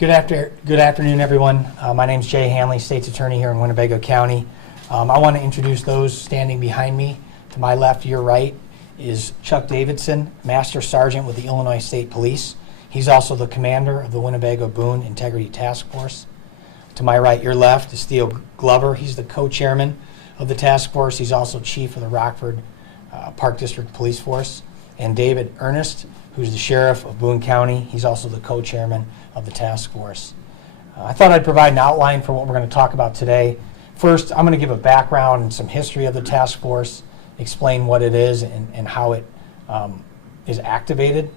Good afternoon, everyone. My name is Jay Hanley, State's Attorney here in Winnebago County. I want to introduce those standing behind me. To my left, your right, is Chuck Davidson, Master Sergeant with the Illinois State Police. He's also the commander of the Winnebago-Boone Integrity Task Force. To my right, your left, is Theo Glover. He's the co-chairman of the task force. He's also chief of the Rockford Park District Police Force. And David Ernest, who's the sheriff of Boone County. He's also the co-chairman of the task force. I thought I'd provide an outline for what we're going to talk about today. First, I'm going to give a background and some history of the task force, explain what it is and how it is activated.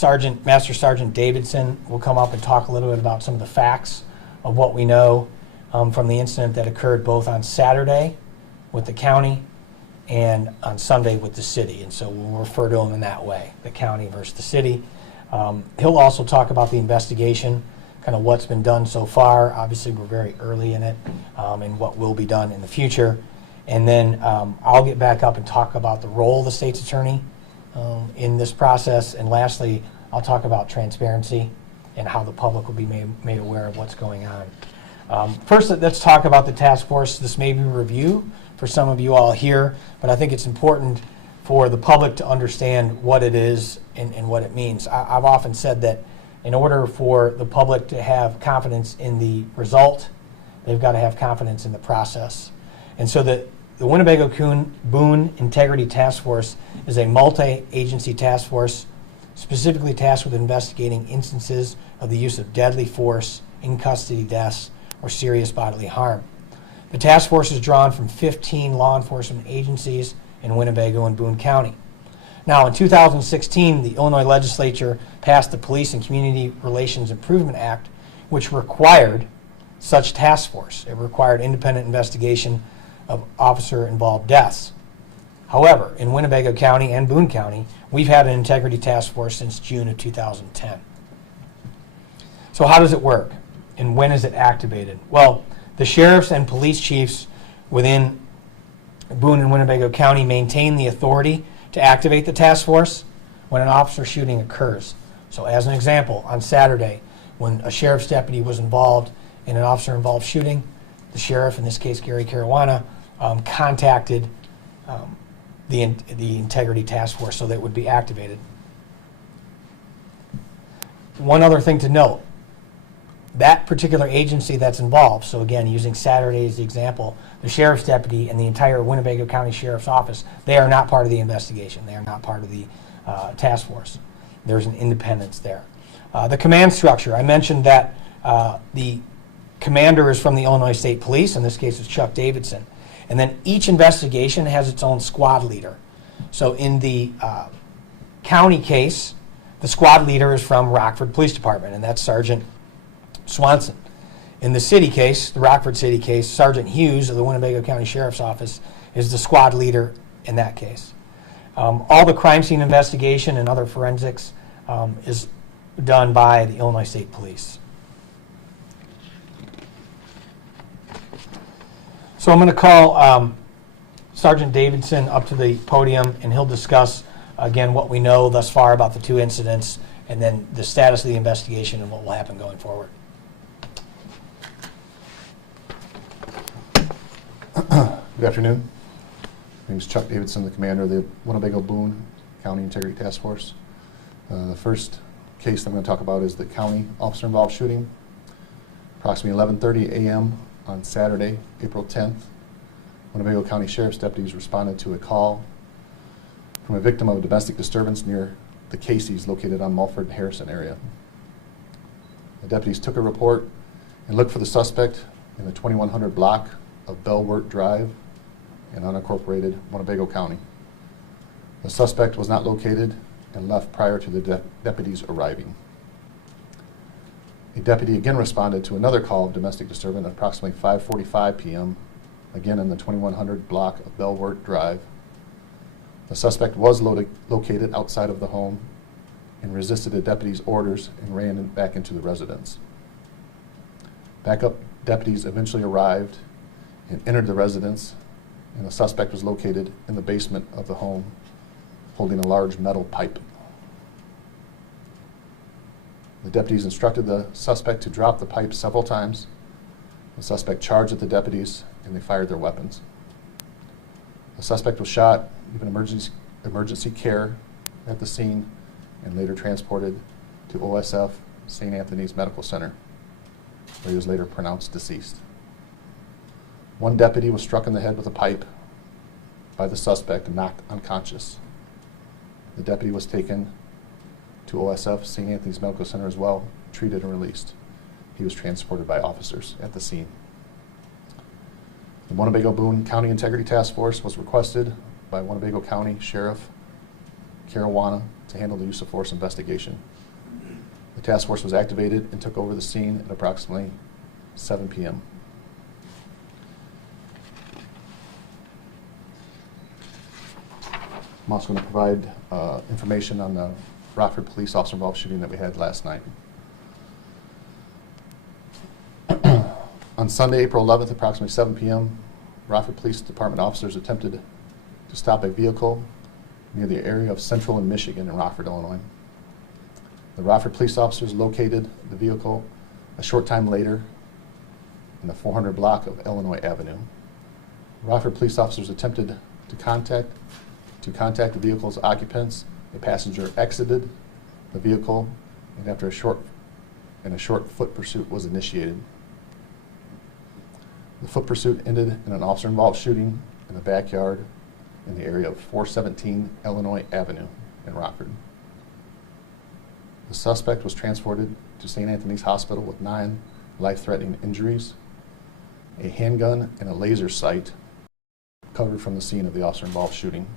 Master Sergeant Davidson will come up and talk a little bit about some of the facts of what we know from the incident that occurred both on Saturday with the county and on Sunday with the city. And so we'll refer to them in that way, the county versus the city. He'll also talk about the investigation, kind of what's been done so far. Obviously, we're very early in it, and what will be done in the future. And then I'll get back up and talk about the role of the state's attorney in this process. And lastly, I'll talk about transparency and how the public will be made aware of what's going on. First, let's talk about the task force. This may be a review for some of you all here, but I think it's important for the public to understand what it is and what it means. I've often said that in order for the public to have confidence in the result, they've got to have confidence in the process. And so the Winnebago-Boone Integrity Task Force is a multi-agency task force specifically tasked with investigating instances of the use of deadly force, in custody deaths, or serious bodily harm. The task force is drawn from 15 law enforcement agencies in Winnebago and Boone County. Now, in 2016, the Illinois legislature passed the Police and Community Relations Improvement Act, which required such task force. It required independent investigation of officer-involved deaths. However, in Winnebago County and Boone County, we've had an integrity task force since June of 2010. So how does it work, and when is it activated? Well, the sheriffs and police chiefs within Boone and Winnebago County maintain the authority to activate the task force when an officer shooting occurs. So as an example, on Saturday, when a sheriff's deputy was involved in an officer-involved shooting, the sheriff, in this case Gary Caruana, contacted the integrity task force so that it would be activated. One other thing to note, that particular agency that's involved, so again, using Saturday as the example, the sheriff's deputy and the entire Winnebago County Sheriff's Office, they are not part of the investigation. They are not part of the task force. There's an independence there. The command structure, I mentioned that the commander is from the Illinois State Police. In this case, it's Chuck Davidson. And then each investigation has its own squad leader. So in the county case, the squad leader is from Rockford Police Department, and that's Sergeant Swanson. In the city case, the Rockford City case, Sergeant Hughes of the Winnebago County Sheriff's Office is the squad leader in that case. All the crime scene investigation and other forensics is done by the Illinois State Police. So I'm going to call Sergeant Davidson up to the podium, and he'll discuss, again, what we know thus far about the two incidents, and then the status of the investigation and what will happen going forward. Good afternoon. My name is Chuck Davidson, the commander of the Winnebago-Boone County Integrity Task Force. The first case I'm going to talk about is the county officer-involved shooting. Approximately 11:30 a.m. on Saturday, April 10th, Winnebago County Sheriff's deputies responded to a call from a victim of a domestic disturbance near the Casey's located on Mulford and Harrison area. The deputies took a report and looked for the suspect in the 2100 block of Bellwort Drive in unincorporated Winnebago County. The suspect was not located and left prior to the deputies arriving. A deputy again responded to another call of domestic disturbance at approximately 5:45 p.m., again in the 2100 block of Bellwort Drive. The suspect was located outside of the home and resisted the deputy's orders and ran back into the residence. Backup deputies eventually arrived and entered the residence, and the suspect was located in the basement of the home holding a large metal pipe. The deputies instructed the suspect to drop the pipe several times. The suspect charged at the deputies, and they fired their weapons. The suspect was shot, given emergency care at the scene, and later transported to OSF St. Anthony's Medical Center, where he was later pronounced deceased. One deputy was struck in the head with a pipe by the suspect and knocked unconscious. The deputy was taken to OSF St. Anthony's Medical Center as well, treated and released. He was transported by officers at the scene. The Winnebago-Boone County Integrity Task Force was requested by Winnebago County Sheriff Caruana to handle the use of force investigation. The task force was activated and took over the scene at approximately 7 p.m. I'm also going to provide information on the Rockford police officer involved shooting that we had last night. On Sunday, April 11th, approximately 7 p.m., Rockford Police Department officers attempted to stop a vehicle near the area of Central and Michigan in Rockford, Illinois. The Rockford police officers located the vehicle a short time later in the 400 block of Illinois Avenue. Rockford police officers attempted to contact the vehicle's occupants. A passenger exited the vehicle, and after a short foot pursuit was initiated. The foot pursuit ended in an officer-involved shooting in the backyard in the area of 417 Illinois Avenue in Rockford. The suspect was transported to St. Anthony's Hospital with 9 life-threatening injuries. A handgun and a laser sight recovered from the scene of the officer-involved shooting.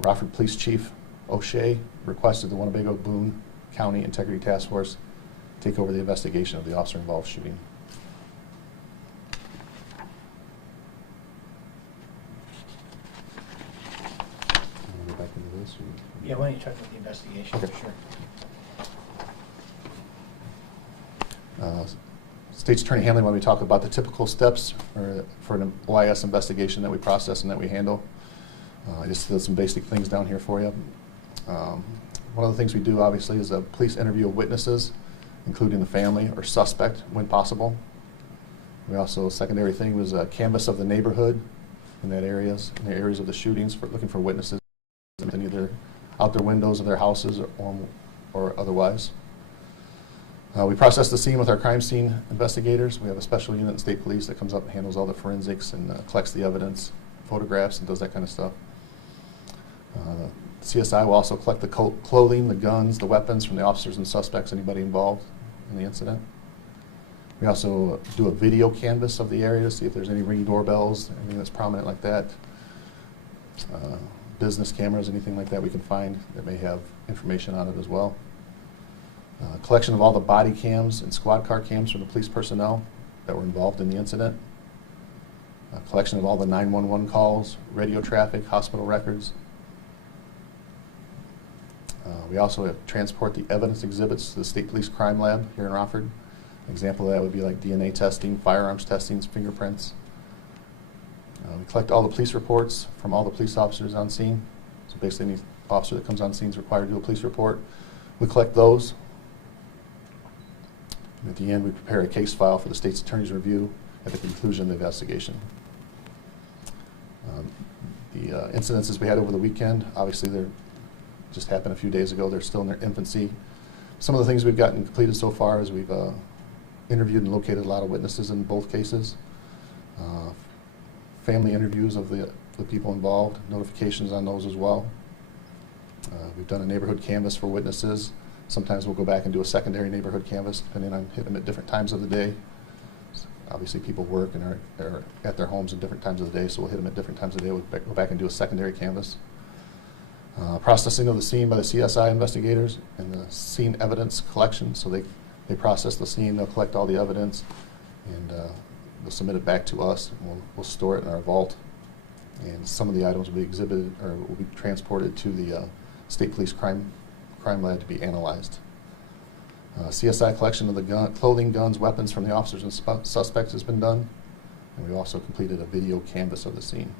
Rockford Police Chief O'Shea requested the Winnebago-Boone County Integrity Task Force take over the investigation of the officer-involved shooting. Go back into this, or? Yeah, why don't you check with the investigation? Okay. Sure. State's Attorney Hanley, when we talk about the typical steps for an OIS investigation that we process and that we handle. I just did some basic things down here for you. One of the things we do, obviously, is a police interview of witnesses, including the family or suspect, when possible. We also, a secondary thing was a canvass of the neighborhood in the areas of the shootings, looking for witnesses, either out their windows of their houses or otherwise. We process the scene with our crime scene investigators. We have a special unit in state police that comes up and handles all the forensics and collects the evidence, photographs, and does that kind of stuff. CSI will also collect the clothing, the guns, the weapons from the officers and suspects, anybody involved in the incident. We also do a video canvass of the area to see if there's any ring doorbells, anything that's prominent like that. Business cameras, anything like that we can find that may have information on it as well. Collection of all the body cams and squad car cams from the police personnel that were involved in the incident. Collection of all the 911 calls, radio traffic, hospital records. We also have transport the evidence exhibits to the State Police Crime Lab here in Rockford. An example of that would be like DNA testing, firearms testing, fingerprints. We collect all the police reports from all the police officers on scene. So basically any officer that comes on scene is required to do a police report. We collect those. And at the end, we prepare a case file for the state's attorney's review at the conclusion of the investigation. The incidences we had over the weekend, obviously they're just happened a few days ago. They're still in their infancy. Some of the things we've gotten completed so far is we've interviewed and located a lot of witnesses in both cases. Family interviews of the people involved, notifications on those as well. We've done a neighborhood canvass for witnesses. Sometimes we'll go back and do a secondary neighborhood canvass depending on hitting them at different times of the day. Obviously people work and are at their homes at different times of the day, so we'll hit them at different times of the day. We'll go back and do a secondary canvass. Processing of the scene by the CSI investigators and the scene evidence collection. So they process the scene, they'll collect all the evidence, and they'll submit it back to us. And we'll store it in our vault. And some of the items will be exhibited or will be transported to the State Police Crime Lab to be analyzed. CSI collection of the clothing, guns, weapons from the officers and suspects has been done. And we also completed a video canvass of the scene.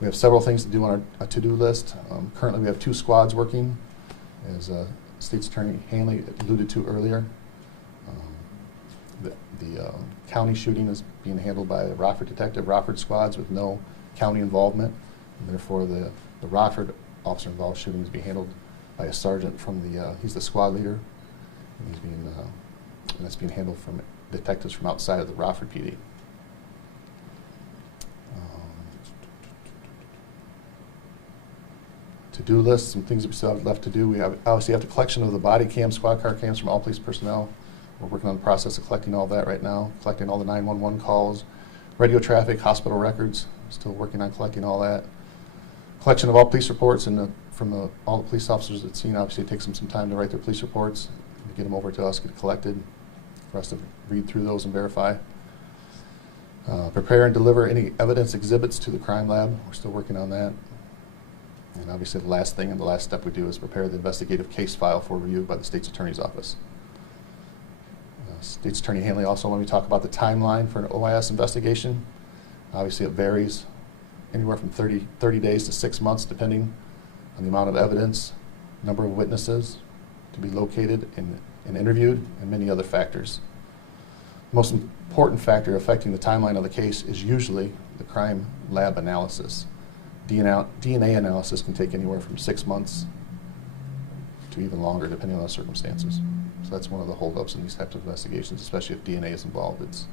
We have several things to do on our to-do list. Currently we have 2 squads working as State's Attorney Hanley alluded to earlier. The county shooting is being handled by the Rockford detective, Rockford squads with no county involvement. And therefore, the Rockford officer-involved shooting is being handled by a sergeant from the, he's the squad leader. And he's being, and that's being handled from detectives from outside of the Rockford PD. To-do list, some things we still have left to do. We obviously have the collection of the body cams, squad car cams from all police personnel. We're working on the process of collecting all that right now, collecting all the 911 calls, radio traffic, hospital records. Still working on collecting all that. Collection of all police reports and from all the police officers at scene. Obviously, it takes them some time to write their police reports, and get them over to us, get collected, for us to read through those and verify. Prepare and deliver any evidence exhibits to the crime lab. We're still working on that. And obviously the last thing and the last step we do is prepare the investigative case file for review by the State's Attorney's Office. State's Attorney Hanley also wanted me to talk about the timeline for an OIS investigation. Obviously it varies anywhere from 30 days to 6 months depending on the amount of evidence, number of witnesses to be located and interviewed, and many other factors. The most important factor affecting the timeline of the case is usually the crime lab analysis. DNA analysis can take anywhere from 6 months to even longer, depending on the circumstances. So that's one of the holdups in these types of investigations, especially if DNA is involved. It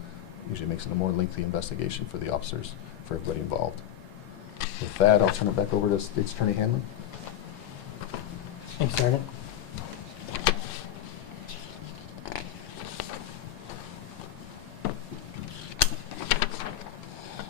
usually makes it a more lengthy investigation for the officers, for everybody involved. With that, I'll turn it back over to State's Attorney Hanley. Thanks, Sergeant.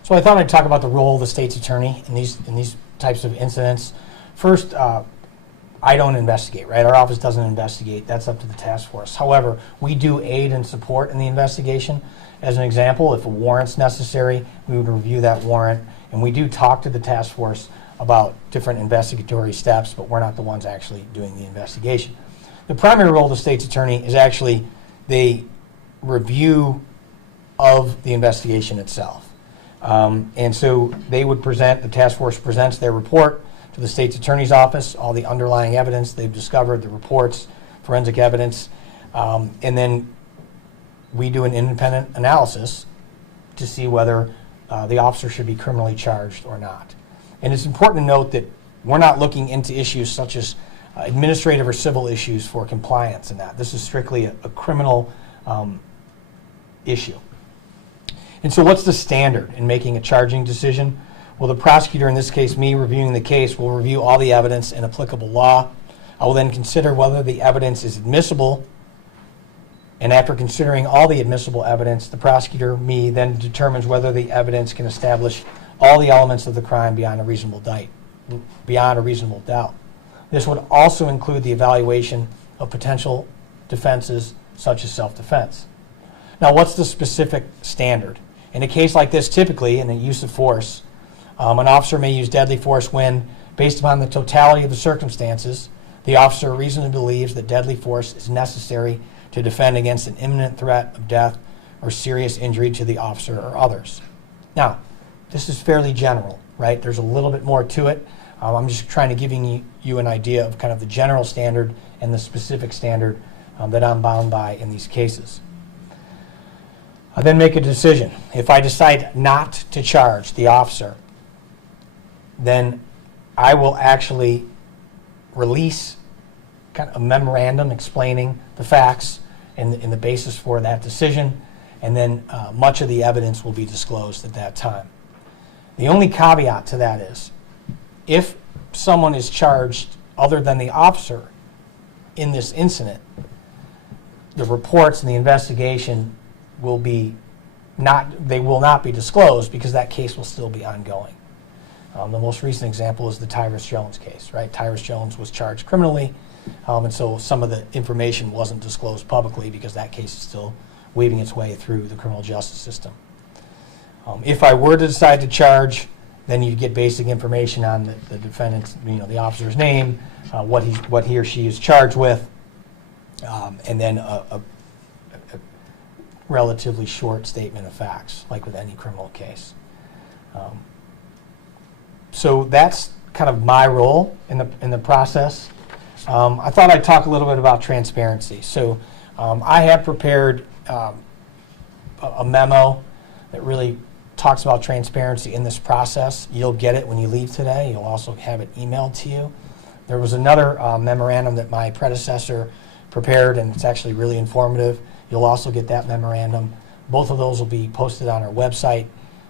So I thought I'd talk about the role of the state's attorney in these types of incidents. First, I don't investigate, right? Our office doesn't investigate. That's up to the task force. However, we do aid and support in the investigation. As an example, if a warrant's necessary, we would review that warrant, and we do talk to the task force about different investigatory steps, but we're not the ones actually doing the investigation. The primary role of the state's attorney is actually the review of the investigation itself. And so they would present, the task force presents their report to the state's attorney's office, all the underlying evidence they've discovered, the reports, forensic evidence, and then we do an independent analysis to see whether the officer should be criminally charged or not. And it's important to note that we're not looking into issues such as administrative or civil issues for compliance and that. This is strictly a criminal issue. And so what's the standard in making a charging decision? Well, the prosecutor, in this case me, reviewing the case, will review all the evidence and applicable law. I will then consider whether the evidence is admissible. And after considering all the admissible evidence, the prosecutor, me, then determines whether the evidence can establish all the elements of the crime beyond a reasonable doubt. This would also include the evaluation of potential defenses such as self-defense. Now, what's the specific standard? In a case like this, typically, in the use of force, an officer may use deadly force when, based upon the totality of the circumstances, the officer reasonably believes that deadly force is necessary to defend against an imminent threat of death or serious injury to the officer or others. Now, this is fairly general, right? There's a little bit more to it. I'm just trying to give you an idea of kind of the general standard and the specific standard that I'm bound by in these cases. I then make a decision. If I decide not to charge the officer, then I will actually release kind of a memorandum explaining the facts and the basis for that decision, and then much of the evidence will be disclosed at that time. The only caveat to that is, if someone is charged other than the officer in this incident, the reports and the investigation will not be disclosed because that case will still be ongoing. The most recent example is the Tyrus Jones case, right? Tyrus Jones was charged criminally, and so some of the information wasn't disclosed publicly because that case is still weaving its way through the criminal justice system. If I were to decide to charge, then you get basic information on the defendant's, the officer's name, what he or she is charged with, and then a relatively short statement of facts, like with any criminal case. So that's kind of my role in the process. I thought I'd talk a little bit about transparency. So I have prepared a memo that really talks about transparency in this process. You'll get it when you leave today. You'll also have it emailed to you. There was another memorandum that my predecessor prepared, and it's actually really informative. You'll also get that memorandum. Both of those will be posted on our website.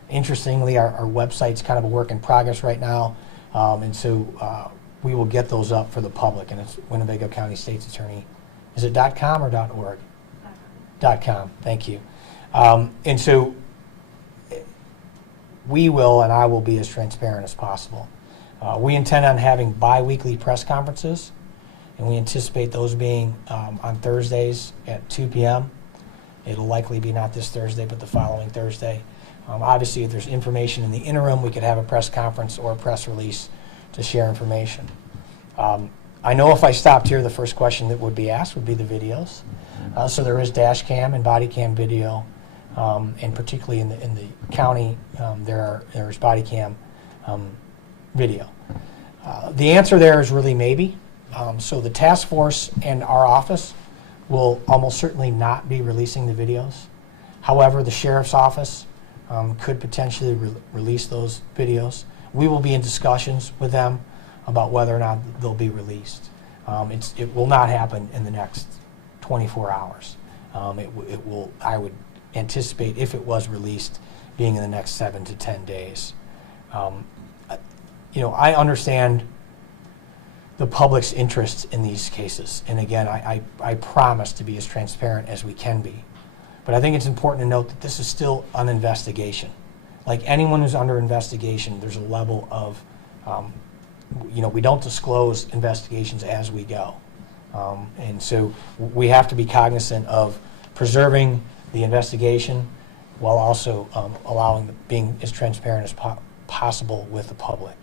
Interestingly, our website's kind of a work in progress right now, and so we will get those up for the public, and it's Winnebago County State's Attorney. Is it .com or .org? .com, thank you. And so we will, and I will be as transparent as possible. We intend on having bi-weekly press conferences, and we anticipate those being on Thursdays at 2 p.m. It'll likely be not this Thursday, but the following Thursday. Obviously, if there's information in the interim, we could have a press conference or a press release to share information. I know if I stopped here, the first question that would be asked would be the videos. So there is dash cam and body cam video, and particularly in the county, there's body cam video. The answer there is really maybe. So the task force and our office will almost certainly not be releasing the videos. However, the sheriff's office could potentially release those videos. We will be in discussions with them about whether or not they'll be released. It will not happen in the next 24 hours. I would anticipate, if it was released, being in the next 7 to 10 days. I understand the public's interest in these cases, and again, I promise to be as transparent as we can be. But I think it's important to note that this is still an investigation. Like anyone who's under investigation, there's a level of, we don't disclose investigations as we go. And so we have to be cognizant of preserving the investigation while also being as transparent as possible with the public.